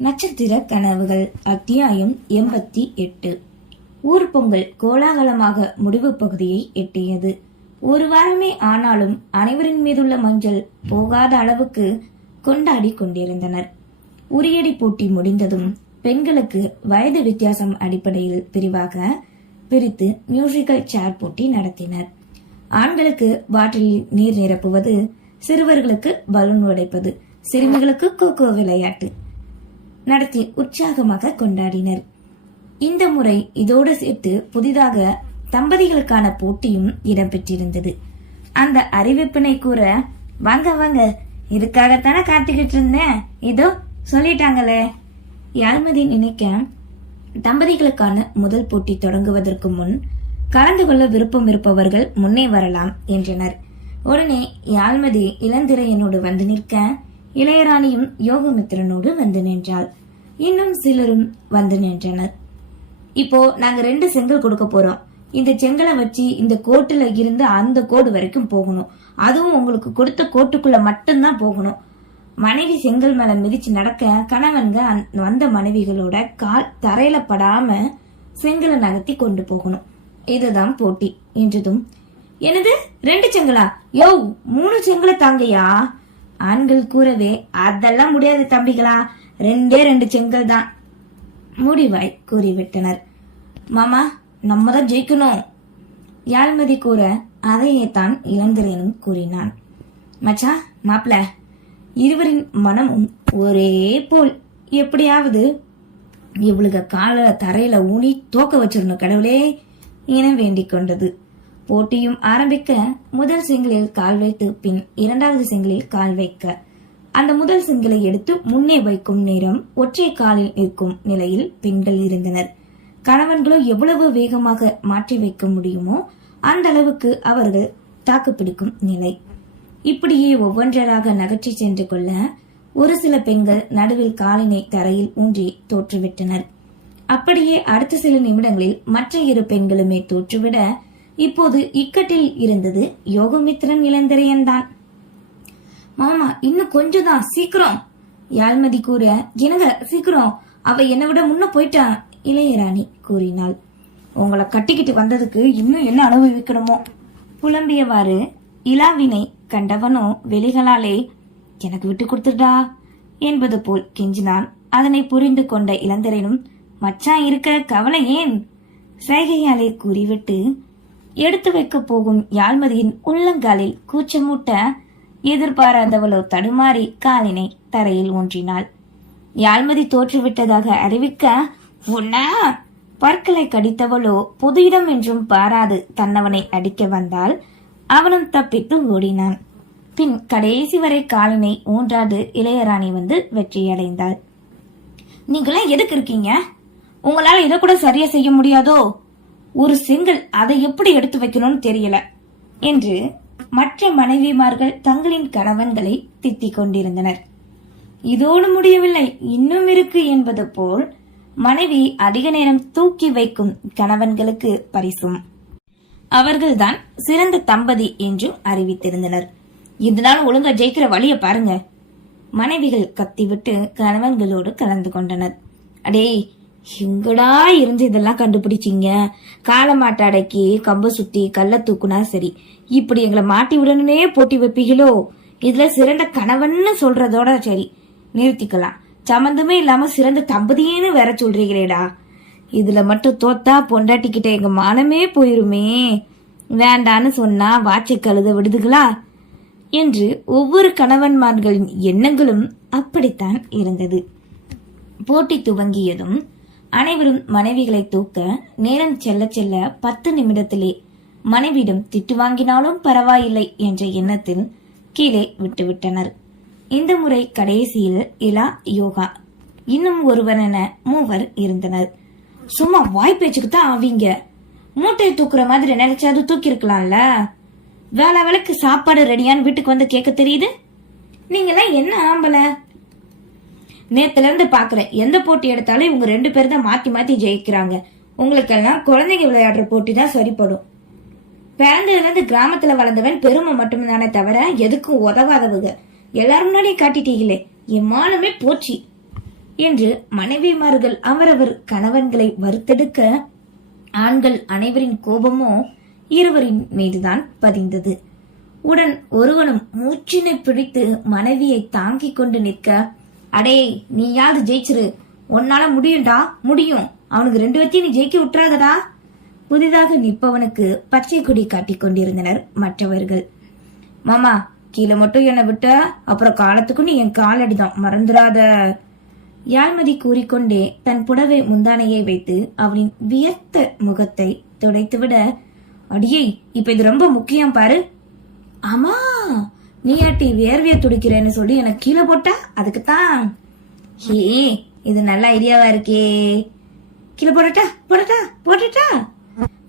நட்சத்திர கனவுகள் அத்தியாயம் 88. ஊர் பொங்கல் கோலாகலமாக முடிவு பகுதியை எட்டியது. ஒரு வாரமே ஆனாலும் அனைவரின் மீதுள்ள மஞ்சள் போகாத அளவுக்கு கொண்டாடி கொண்டிருந்தனர். உரியடி போட்டி முடிந்ததும் பெண்களுக்கு வயது வித்தியாசம் அடிப்படையில் பிரிவாக பிரித்து மியூசிக்கல் சேர் போட்டி நடத்தினர். ஆண்களுக்கு பாட்டிலில் நீர் நிரப்புவது, சிறுவர்களுக்கு பலூன் உடைப்பது, சிறுமிகளுக்கு கோகோ விளையாட்டு நடத்தி உற்சாகமாக கொண்டாடினர். இந்த முறை இதோடு சேர்த்து புதிதாக தம்பதிகளுக்கான போட்டியும் இடம்பெற்றிருந்தது. அந்த அறிவிப்பினை கூற, வாங்க வாங்க, இதுக்காகத்தானே காத்துக்கிட்டு இருந்தேன், இதோ சொல்லிட்டாங்களே. யாழ்மதி நினைக்க தம்பதிகளுக்கான முதல் போட்டி தொடங்குவதற்கு முன் கலந்து கொள்ள விருப்பம் இருப்பவர்கள் முன்னே வரலாம் என்றனர். உடனே யாழ்மதி இளந்திரையனோடு வந்து நிற்க, இளையராணியும் யோகமித்திரனோடு வந்து நின்றாள். இன்னும் சிலரும் வந்து நின்றனர். இப்போ நாங்க 2 செங்கல் கொடுக்க போறோம். இந்த செங்கலை வச்சு இந்த கோட்டுல இருந்து அந்த கோடு வரைக்கும் போகணும். அதுவும் உங்களுக்கு கொடுத்த கோட்டுக்குள்ள மட்டும்தான் போகணும். மனைவி செங்கல் மேல மிதிச்சு நடக்க கணவன்க வந்த மனைவிகளோட கால் தரையில படாம செங்கலை நகர்த்தி கொண்டு போகணும். இதுதான் போட்டி என்றதும், என்னது 2 செங்கலா? யோ 3 செங்கலை தாங்கயா? ஆண்கள் கூறவே, அதெல்லாம் முடியாது தம்பிகளா, 2 செங்கல் தான் முடிவாய் கூறிவிட்டனர். மாமா, நம்ம தான் ஜெயிக்கணும் யாழ்மதி கூற, அதையே தான் இளந்திரையனும் கூறினான். மச்சா மாப்ள, இருவரின் மனமும் ஒரே போல், எப்படியாவது இவளுக கால தரையில ஊனி தோக்க வச்சிடணும் கடவுளே என வேண்டிக் கொண்டது. போட்டியும் ஆரம்பிக்க முதல் செங்கலில் கால் வைத்து பின் 2வது செங்கலில் கால் வைக்க, அந்த முதல் செங்கலை எடுத்து முன்னே வைக்கும் நேரம் ஒற்றை காலில் இருக்கும் நிலையில் பெண்கள் இருந்தனர். கணவன்களோ எவ்வளவு வேகமாக மாற்றி வைக்க முடியுமோ அந்த அளவுக்கு அவர்கள் தாக்குப்பிடிக்கும் நிலை. இப்படியே ஒவ்வொன்றராக நகர்ச்சி சென்று கொள்ள ஒரு சில பெண்கள் நடுவில் காலினை தரையில் ஊன்றி தோற்றுவிட்டனர். அப்படியே அடுத்த சில நிமிடங்களில் மற்ற 2 பெண்களுமே தோற்றுவிட, இப்போது இக்கட்டில் இருந்தது யோகமித்திரன் இளந்திரையன் தான். மாமா, இன்னும் கொஞ்சம் தான், சீக்கிரம் யாழ்மதி கூற, என்னங்க சீக்கிரம், அவ என்னை விட முன்ன போயிட்டா இளையராணி கூறினாள். உங்களை கட்டிக்கிட்டு வந்ததுக்கு இன்னும் என்ன அனுபவிக்கணுமோ புலம்பியவாறு இலாவினை கண்டவனோ வெளிகளாலே, எனக்கு விட்டு கொடுத்துடா என்பது போல் கெஞ்சினான். அதனை புரிந்து கொண்ட இளந்திரையனும், மச்சான் இருக்க கவலை ஏன் சைகையாலே கூறிவிட்டு எடுத்து வைக்க போகும் யாழ்மதியின் உள்ளங்காலில் கூச்சமூட்ட, எதிர்பாராதவளோ தடுமாறி காலினை தரையில் ஊன்றினாள். யாழ்மதி தோற்றுவிட்டதாக அறிவிக்க, உன்ன பற்களை கடித்தவளோ பொது இடம் என்றும் பாராது தன்னவனை அடிக்க வந்தால் அவனும் தப்பித்து ஓடினான். பின் கடைசி வரை காலினை ஊன்றாது இளையராணி வந்து வெற்றியடைந்தாள். நீங்களாம் எதுக்கு இருக்கீங்க? உங்களால இதை கூட சரியா செய்ய முடியாதோ? ஒரு செங்கல், அதை எப்படி எடுத்து வைக்கணும்னு தெரியல என்று மற்ற மனைவிமார்கள் தங்களின் கணவன்களை திட்டிக் கொண்டிருந்தனர். இதோடு முடியவில்லை, இன்னும் இருக்கு என்பது போல் மனைவி அதிக நேரம் தூக்கி வைக்கும் கணவன்களுக்கு பரிசும் அவர்கள்தான் சிறந்த தம்பதி என்றும் அறிவித்திருந்தனர். இதனால் ஒழுங்கா ஜெயிக்கிற வழிய பாருங்க மனைவிகள் கத்திவிட்டு கணவன்களோடு கலந்து கொண்டனர். அடே, எங்கடா இருந்து இதெல்லாம் கண்டுபிடிச்சிங்க? காலமாட்ட அடக்கி கம்ப சுத்தி கல்ல தூக்குனா சரி, இப்படி எங்களை மாட்டி விடணுமே போட்டி வைப்பீங்களோ? இதுல சிறந்த கணவன்னு சொல்றதோட சரி நிறுத்திக்கலாம், சம்பந்தமே இல்லாம சிறந்த தம்பதியேன்னு வேற சொல்றீங்களேடா. இதுல மட்டும் தோத்தா பொண்டாட்டிக்கிட்ட எங்க மானமே போயிருமே, வேண்டான்னு சொன்னா வாட்சை கழுத விடுதுகளா என்று ஒவ்வொரு கணவன்மார்களின் எண்ணங்களும் அப்படித்தான் இருந்தது. போட்டி துவங்கியதும் அனைவரும் மனைவிகளை தூக்க நேரம் செல்ல செல்ல 10 நிமிடத்திலே மனைவியிடம் திட்டு வாங்கினாலும் பரவாயில்லை என்ற எண்ணத்தில் கீழே விட்டுவிட்டனர். இந்த முறை கடைசியில் இலா, யோகா, இன்னும் ஒருவர் என 3 இருந்தனர். சும்மா வாய் பேச்சுக்கு தான் ஆவீங்க. மூட்டையை தூக்குற மாதிரி நினைச்சாது தூக்கி இருக்கலாம்ல. வேலைக்கு சாப்பாடு ரெடியான்னு வீட்டுக்கு வந்து கேட்க தெரியுது. நீங்கெல்லாம் என்ன ஆம்பல? நேத்துல இருந்து பாக்குறேன், எந்த போட்டி எடுத்தாலும் இவங்க 2 பேர் தான் மாத்தி மாத்தி ஜெயிக்கிறாங்க. உங்களுக்கெல்லாம் குழந்தைங்க விளையாடுற போட்டி தான் சரிப்படும். பிறந்ததுல இருந்து கிராமத்துல வளர்ந்தவன் பெருமை மட்டும்தானே தவிர எதுக்கும் உதவாதவங்க. எல்லாரும் முன்னாடியே காட்டிட்டீங்களே, என் மானமே போச்சு என்று மனைவிமார்கள் அவரவர் கணவன்களை வறுத்தெடுக்க ஆண்கள் அனைவரின் கோபமோ இருவரின் மீதுதான் பதிந்தது. உடன் ஒருவனும் மூச்சினை பிடித்து மனைவியை தாங்கிக் கொண்டு நிற்க, அடே நீயாவது ஜெயிச்சிரு, உன்னால முடியும்டா, முடியும், அவனுக்கு 2 வத்தியும் நீ ஜெயிக்க விட்டுறாதடா. புதிதாக நிற்பவனுக்கு பச்சை கொடி காட்டிக் கொண்டிருந்தனர் மற்றவர்கள். மாமா கீழே மட்டும் என்னை விட்ட அப்புறம் காலத்துக்கு நீ என் காலடிதான், மறந்துடாத. யாழ்மதி கூறிக்கொண்டே தன் புடவை முந்தானையை வைத்து அவனின் வியர்த்த முகத்தை துடைத்துவிட, அடியே இப்ப இது ரொம்ப முக்கியம் பாரு. ஆமா நீயாட்டி வேர்வைய துடிக்கிறேன்னு சொல்லி எனக்கு கீழே போட்டா அதுக்குத்தான். ஹே இது நல்ல ஐடியாவா இருக்கே, கீழே போடட்டா போடட்டா போட்டுட்டா.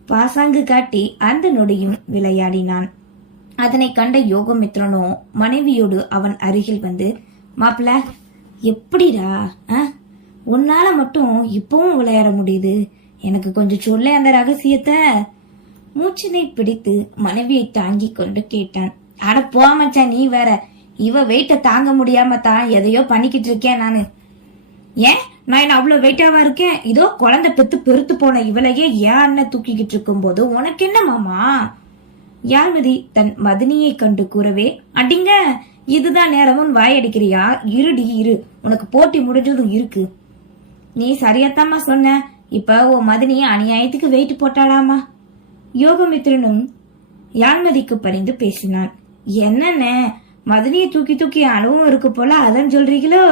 பாசாங்கு காட்டி அந்த நொடியும் விளையாடினான். அதனை கண்ட யோகமித்ரனோ மனைவியோடு அவன் அருகில் வந்து, மாப்பிள்ள எப்படிடா உன்னால மட்டும் இப்பவும் விளையாட முடியுது, எனக்கு கொஞ்சம் சொல்ல அந்த ரகசியத்தை. மூச்சினை பிடித்து மனைவியை தாங்கி கொண்டு கேட்டான். அட போமச்சா நீ வேற, இவ வெயிட்ட தாங்க முடியாம தான் எதையோ பண்ணிக்கிட்டு இருக்கேன் நானு. ஏன் நான் என்ன அவ்வளவு வெயிட்டாவா இருக்கேன்? இதோ குழந்தை பெருத்து போன இவளையே ஏன் அண்ணன் தூக்கிக்கிட்டு இருக்கும் போது உனக்கு என்ன மாமா? யாழ்மதி தன் மதினியை கண்டு கூறவே, அடிங்க இதுதான் நேரமும் வாயடிக்கிறியா? இருடி இரு, உனக்கு போட்டி முடிஞ்சதும் இருக்கு. நீ சரியாத்தாமா சொன்ன, இப்ப உன் மதினி அநியாயத்துக்கு வெயிட் போட்டாடாமா. யோகமித்ரனும் யாழ்மதிக்கு பரிந்து பேசினான். என்னென்ன மதினியை தூக்கி தூக்கி அனுபவம் இருக்கு போல அதான் சொல்றீங்களோ?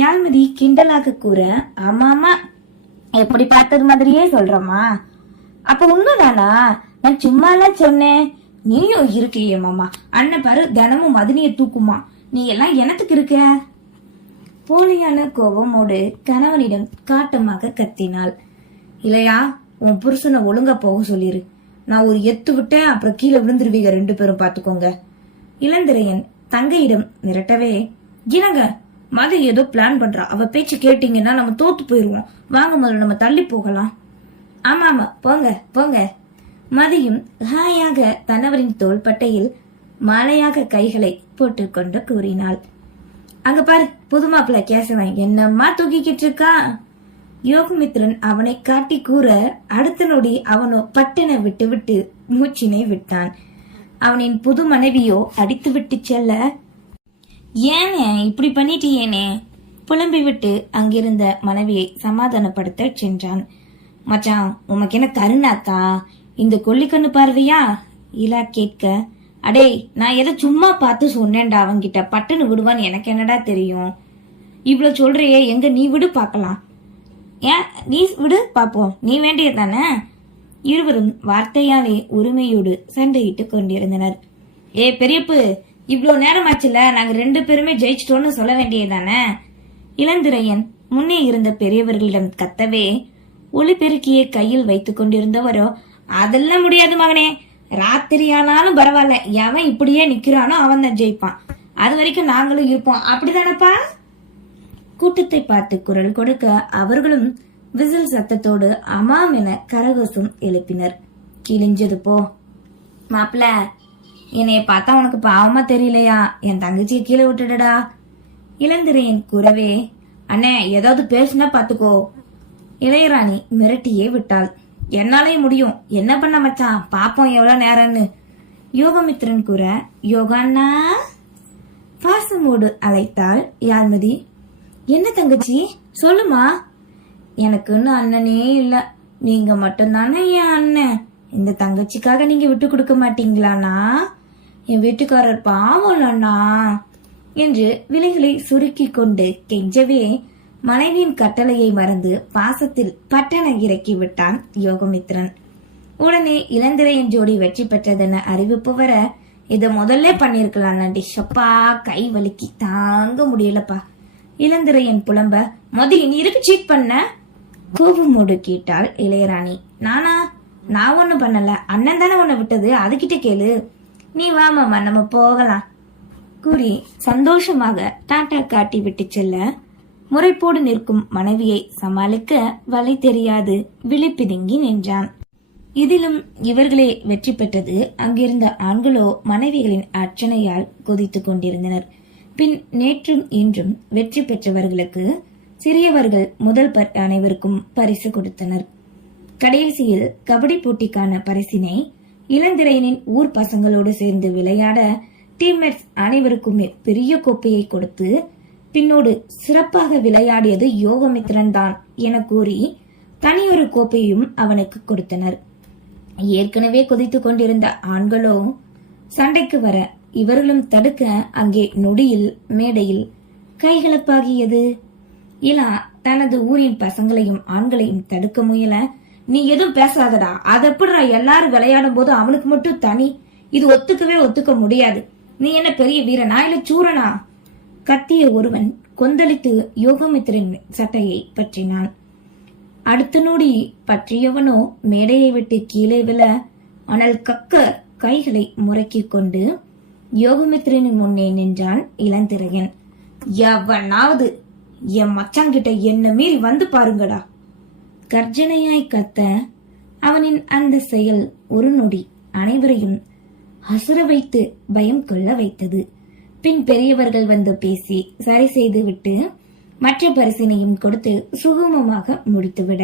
யாழ்மதி கிண்டலாக கூற, ஆமாமா எப்படி பார்த்தது மாதிரியே சொல்றமா. அப்ப உண்மைதானா? நான் சும்மாலாம் சொன்னேன். நீயும் இருக்கியே மாமா, அண்ணன் பாரு தினமும் மதினியை தூக்குமா, நீ எல்லாம் எனத்துக்கு இருக்க. போலியான கோபமோடு கணவனிடம் காட்டமாக கத்தினாள். இல்லையா உன் புருஷனை ஒழுங்கா போக சொல்லிரு, நான் ஒரு எத்து விட்டேன் அப்புறம் கீழே விழுந்துருவீங்க 2 பேரும் பாத்துக்கோங்க. இளந்திரையன் தங்கையிடம் மிரட்டவே, இனங்க மது ஏதோ பிளான் பண்றா, அவ பேச்சு கேட்டீங்கன்னா நம்ம தோத்து போயிருவோம், வாங்க முதல்ல நம்ம தள்ளி போகலாம். ஆமா ஆமா போங்க போங்க. மதியும் ஹாயாக தன்னவரின் தோள்பட்டையில் மாலையாக கைகளை போட்டுக்கொண்டு கூறினாள். அங்க பாரு புது மாப்பிள்ள கேசவன் என்னம்மா தூக்கிக்கிட்டு இருக்கா. யோகமித்ரன் அவனை காட்டி கூற அடுத்த நொடி அவனோ பட்டனை விட்டு விட்டு மூச்சினை விட்டான். அவனின் புது மனைவியோ அடித்து விட்டு செல்ல, ஏனே இப்படி பண்ணிட்டியேனே புலம்பி விட்டு அங்கிருந்த மனைவியை சமாதானப்படுத்த சென்றான். மச்சான் உமக்கு என்ன கருணாக்கா, இந்த கொல்லிக்கண்ணு பார்வையா இலா கேட்க, அடே நான் எதை சும்மா பார்த்து சொன்னேன்டா, அவன்கிட்ட பட்டுன்னு விடுவான்னு எனக்கு என்னடா தெரியும். இவ்வளவு சொல்றியே, எங்க நீ விடு பாக்கலாம். ஏன் நீ விடு பாப்போம், நீ வேண்டியதானே. இருவரும் வார்த்தையாலே உரிமையோடு சண்டையிட்டு கொண்டிருந்தனர். ஏ பெரியப்பு, இவ்வளவு நேரம் ஆச்சுல, நாங்க 2 பேருமே ஜெயிச்சிட்டோம்னு சொல்ல வேண்டியதானே. இளந்திரையன் முன்னே இருந்த பெரியவர்களிடம் கத்தவே, ஒளிபெருக்கியை கையில் வைத்துக் கொண்டிருந்தவரோ, அதெல்லாம் முடியாது மகனே, ராத்திரி ஆனாலும் பரவாயில்ல, எவன் இப்படியே நிக்கிறானோ அவன் தான் ஜெயிப்பான், அது வரைக்கும் நாங்களும் இருப்போம், அப்படிதானப்பா. கூட்டத்தை பார்த்து குரல் கொடுக்க அவர்களும் விசில் சத்தத்தோடு அமாம் என கரகோஷம் எழுப்பினர். கிழிஞ்சது போ மாப்பிள்ள, என்னைய பார்த்தா உனக்கு பாவமா தெரியலையா? என் தங்கச்சியை கீழே விட்டுடா. இளந்திரையன் கூறவே, அண்ணே ஏதாவது பேசுனா பாத்துக்கோ. இளையராணி மிரட்டியே விட்டாள். என்னாலே முடியும், என்ன பண்ண மச்சான், பாப்போம் எவ்வளவு நேரம்னு. யோகமித்ரன் கூற, யோகாண்ணா பாசமோடு அழைத்தாள் யாழ்மதி. என்ன தங்கச்சி சொல்லுமா. எனக்குன்னு அண்ணனே இல்ல, நீங்க மட்டும்தானே என் அண்ணன். இந்த தங்கச்சிக்காக நீங்க விட்டு கொடுக்க மாட்டீங்களாண்ணா? என் வீட்டுக்காரர் பாவம்லண்ணா என்று விலைகளை சுருக்கி கொண்டு கெஞ்சவே மனைவியின் கட்டளையை மறந்து பாசத்தில் பட்டனை இறக்கி விட்டான் யோகமித்ரன். உடனே இளந்திரையன் ஜோடி வெற்றி பெற்றதென அறிவிப்பு வர, இத முதல்ல பண்ணிருக்கலாம் நண்டி, ஷப்பா கை வலிக்கு தாங்க முடியலப்பா. இளந்திரையன் புலம்ப, மொதல் நீ இருக்கு சீட் பண்ண கோபமோடு கேட்டாள் இளையராணி. நானா? நான் ஒண்ணும் பண்ணல, அண்ணன் தானே உன்னை விட்டது, அதுகிட்ட கேளு. நீ வா மாமா நம்ம போகலாம் கூறி சந்தோஷமாக டாட்டா காட்டி விட்டு செல்ல, முறைப்போடு நிற்கும் மனைவியை சமாளிக்க வழி தெரியாது விழிப்பிதுங்கி நின்றான். இதிலும் இவர்களே வெற்றி பெற்றது. அங்கிருந்த ஆண்களோ மனைவிகளின் அர்ச்சனையால் கொதித்துக் கொண்டிருந்தனர். பின் நேற்றும் இன்றும் வெற்றி பெற்றவர்களுக்கு சிறியவர்கள் முதல் அனைவருக்கும் பரிசு கொடுத்தனர். கடைசியில் கபடி போட்டிக்கான பரிசினை இளந்திரையனின் ஊர் பசங்களோடு சேர்ந்து விளையாட டீம்மேட்ஸ் அனைவருக்குமே பெரிய கோப்பையை கொடுத்து பின்னோடு சிறப்பாக விளையாடியது யோகமித்ரன் தான் என கூறி தனியொரு கோப்பையும் அவனுக்கு கொடுத்தனர். ஏற்கனவே கொதித்துக் கொண்டிருந்த ஆண்களோ சண்டைக்கு வர இவர்களும் தடுக்க அங்கே நொடியில் மேடையில் கைகலப்பாகியது. இலா தனது ஊரின் பசங்களையும் ஆண்களையும் தடுக்க முயல, நீ எதுவும் பேசாதடா, அது எப்படிடா எல்லாரும் விளையாடும் போது அவனுக்கு மட்டும் தனி, இது ஒத்துக்க முடியாது, நீ என்ன பெரிய வீரனா இல்ல சூரனா? கத்திய ஒருவன் கொந்தளித்து யோகமித்திரன் சட்டையை பற்றினான். அடுத்த நொடி பற்றியவனோ மேடையை விட்டு கீழே விழ அனல் கக்க கைகளை முறக்கிக் கொண்டு யோகமித்திரனின் முன்னே நின்றான் இளந்திரையன். எவனாவது என் மச்சாங்கிட்ட என்ன மீறி வந்து பாருங்கடா! கர்ஜனையாய் கத்த அவனின் அந்த செயல் ஒரு நொடி அனைவரையும் அசுர வைத்து பயம் கொள்ள வைத்தது. பின் பெரியவர்கள் வந்து பேசி சரி செய்து விட்டு மற்ற பரிசினையும் கொடுத்து சுகமமாக முடித்துவிட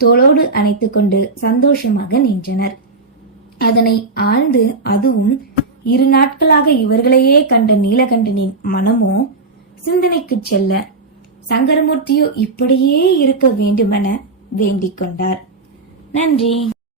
தோளோடு அணைத்துக் கொண்டு சந்தோஷமாக நின்றனர். அதனை ஆழ்ந்து அதுவும் 2 நாட்களாக இவர்களையே கண்ட நீலகண்டனின் மனமோ சிந்தனைக்கு செல்ல சங்கரமூர்த்தியோ இப்படியே இருக்க வேண்டுமென வேண்டிக் கொண்டார். நன்றி.